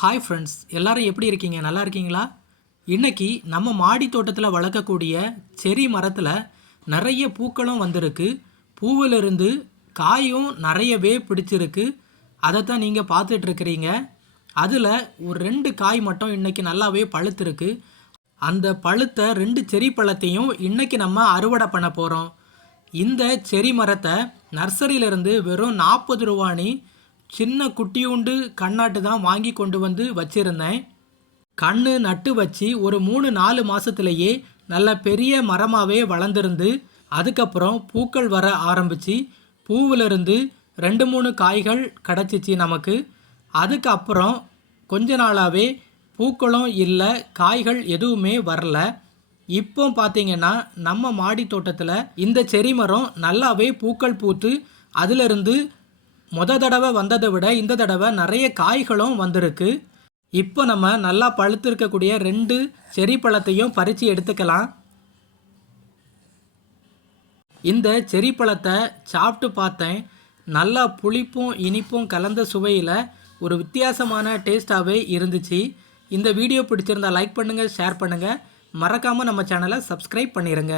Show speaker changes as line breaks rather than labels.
hi friends எல்லோரும் எப்படி இருக்கீங்க நல்லா இருக்கீங்களா இன்றைக்கி நம்ம மாடி தோட்டத்தில் வளர்க்கக்கூடிய செரி மரத்தில் நிறைய பூக்களும் வந்திருக்கு பூவிலிருந்து காயும் நிறையவே பிடிச்சிருக்கு அதை தான் நீங்கள் பார்த்துட்ருக்குறீங்க அதில் ஒரு ரெண்டு காய் மட்டும் இன்றைக்கி நல்லாவே பழுத்திருக்கு அந்த பழுத்த ரெண்டு செரி பழத்தையும் இன்றைக்கி நம்ம அறுவடை பண்ண போகிறோம் இந்த செரி மரத்தை நர்சரியிலிருந்து வெறும் நாற்பது ரூபானி சின்ன குட்டியூண்டு கண்ணாட்டு தான் வாங்கி கொண்டு வந்து வச்சுருந்தேன் கண்ணு நட்டு வச்சு ஒரு மூணு நாலு மாதத்துலேயே நல்ல பெரிய மரமாகவே வளர்ந்துருந்து அதுக்கப்புறம் பூக்கள் வர ஆரம்பித்து பூவிலிருந்து ரெண்டு மூணு காய்கள் கிடச்சிச்சு நமக்கு அதுக்கப்புறம் கொஞ்ச நாளாகவே பூக்களும் இல்லை காய்கள் எதுவுமே வரல இப்போ பார்த்திங்கன்னா நம்ம மாடி தோட்டத்தில் இந்த செரி மரம் நல்லாவே பூக்கள் பூத்து அதிலிருந்து மொத தடவை வந்ததை விட இந்த தடவை நிறைய காய்களும் வந்திருக்கு இப்போ நம்ம நல்லா பழுத்திருக்கக்கூடிய ரெண்டு செரி பழத்தையும் பறித்து எடுத்துக்கலாம் இந்த செரி பழத்தை சாப்பிட்டு பார்த்தேன் நல்லா புளிப்பும் இனிப்பும் கலந்த சுவையில் ஒரு வித்தியாசமான டேஸ்ட்டாகவே இருந்துச்சு இந்த வீடியோ பிடிச்சிருந்தால் லைக் பண்ணுங்கள் ஷேர் பண்ணுங்கள் மறக்காமல் நம்ம சேனலை சப்ஸ்கிரைப் பண்ணிடுங்க